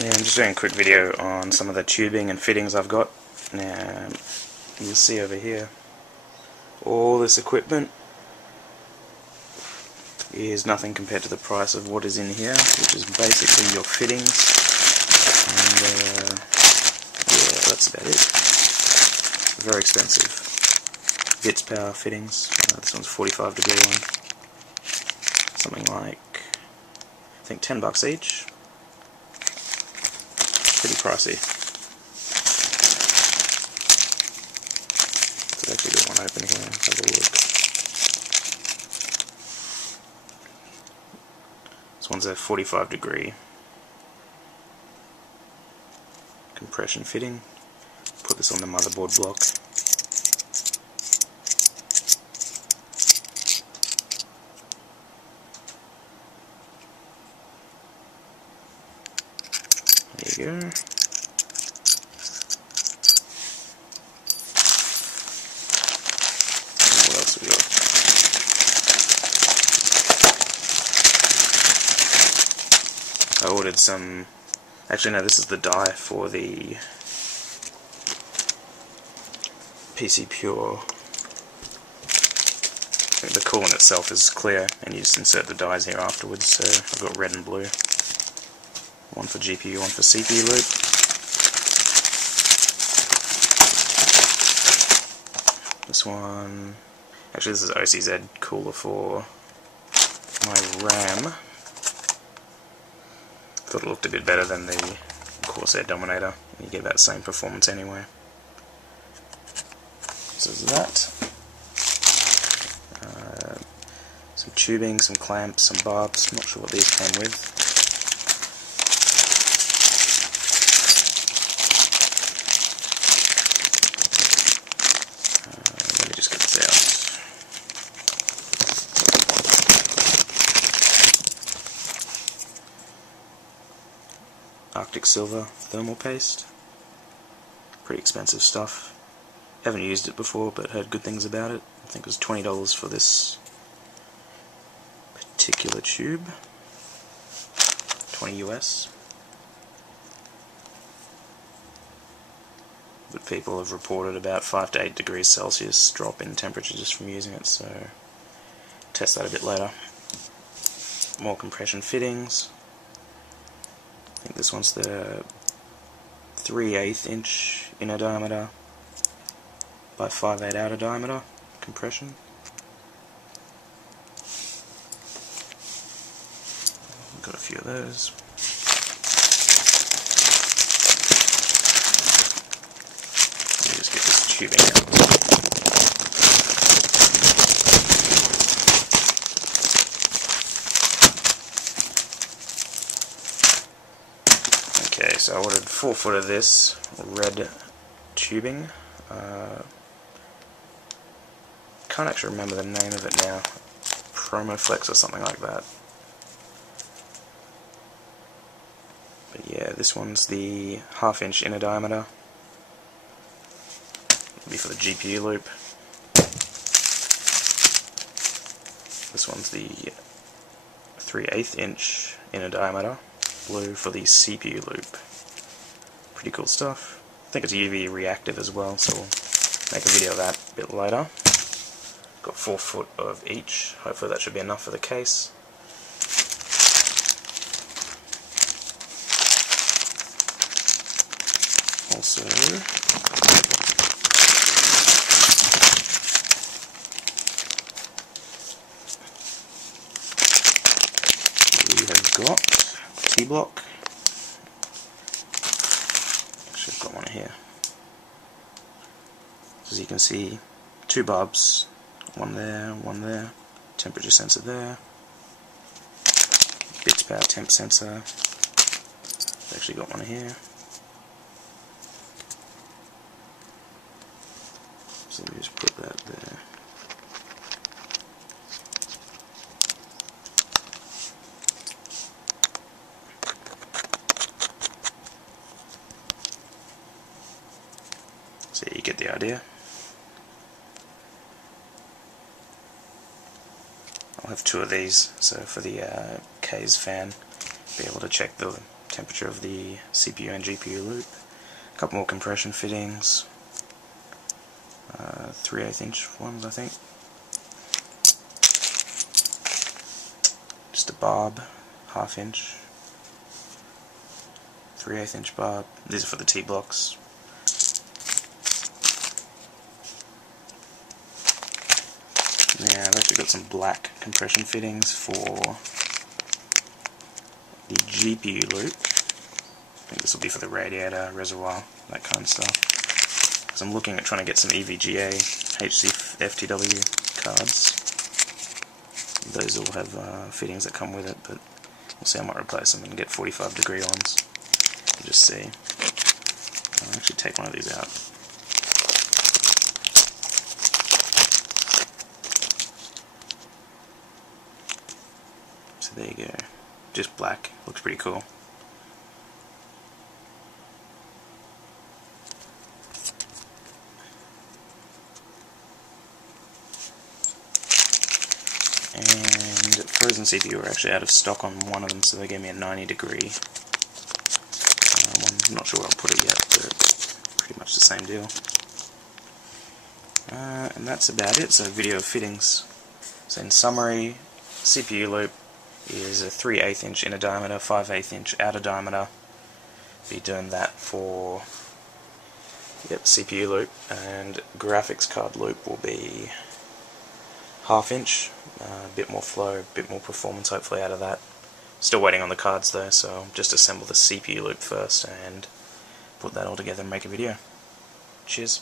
Yeah, I'm just doing a quick video on some of the tubing and fittings I've got. Now, you'll see over here, all this equipment is nothing compared to the price of what is in here, which is basically your fittings, and yeah, that's about it. Very expensive. Bitspower fittings, this one's 45 degree one, something like, I think $10 each. Pretty pricey. So I've actually got one open here, let's have a look. This one's a 45 degree compression fitting. Put this on the motherboard block. There you go. What else we got? I ordered some. Actually, no, this is the die for the PC Pure. The coolant itself is clear, and you just insert the dies here afterwards. So I've got red and blue. One for GPU, one for CPU loop. This one, actually this is OCZ cooler for my RAM. Thought it looked a bit better than the Corsair Dominator. You get about the same performance anyway. So there's that. Some tubing, some clamps, some barbs. Not sure what these came with. Let me just get this out. Arctic Silver thermal paste. Pretty expensive stuff. Haven't used it before, but heard good things about it. I think it was $20 for this particular tube. 20 US. But people have reported about 5 to 8 degrees Celsius drop in temperature just from using it, so test that a bit later. More compression fittings. I think this one's the 3/8 inch inner diameter by 5/8 outer diameter compression. Got a few of those. Let me just get this tubing out. Okay, so I ordered 4 foot of this red tubing. Can't actually remember the name of it now. Promoflex or something like that. But yeah, this one's the 1/2 inch inner diameter. It'll be for the GPU loop. This one's the 3/8 inch inner diameter, blue, for the CPU loop. Pretty cool stuff. I think it's UV reactive as well, so we'll make a video of that a bit later. Got 4 foot of each. Hopefully that should be enough for the case. Also, we have got T-block. Actually, I've got one here. As you can see, 2 barbs, one there, temperature sensor there, Bitspower temp sensor. I've actually got one here. So let me just put that there. So you get the idea. I'll have 2 of these, so for the K's fan, be able to check the temperature of the CPU and GPU loop. A couple more compression fittings, 3/8 inch ones I think. Just a barb, 1/2 inch, 3/8 inch barb. These are for the T-blocks. Yeah, I've actually got some black compression fittings for the GPU loop. I think this will be for the Radiator, Reservoir, that kind of stuff. Because I'm looking at trying to get some eVGA HC-FTW cards. Those all have fittings that come with it, but we'll see. I might replace them and get 45-degree ones. We'll just see. I'll actually take one of these out. So there you go. Just black. Looks pretty cool. And frozen CPU were actually out of stock on one of them, so they gave me a 90-degree one. I'm not sure where I'll put it yet, but pretty much the same deal. And that's about it. So video fittings. So in summary, CPU loop is a 3/8 inch inner diameter, 5/8 inch outer diameter. Be doing that for CPU loop, and graphics card loop will be 1/2 inch. A bit more flow, a bit more performance hopefully out of that. Still waiting on the cards though, so I'll just assemble the CPU loop first and put that all together and make a video. Cheers.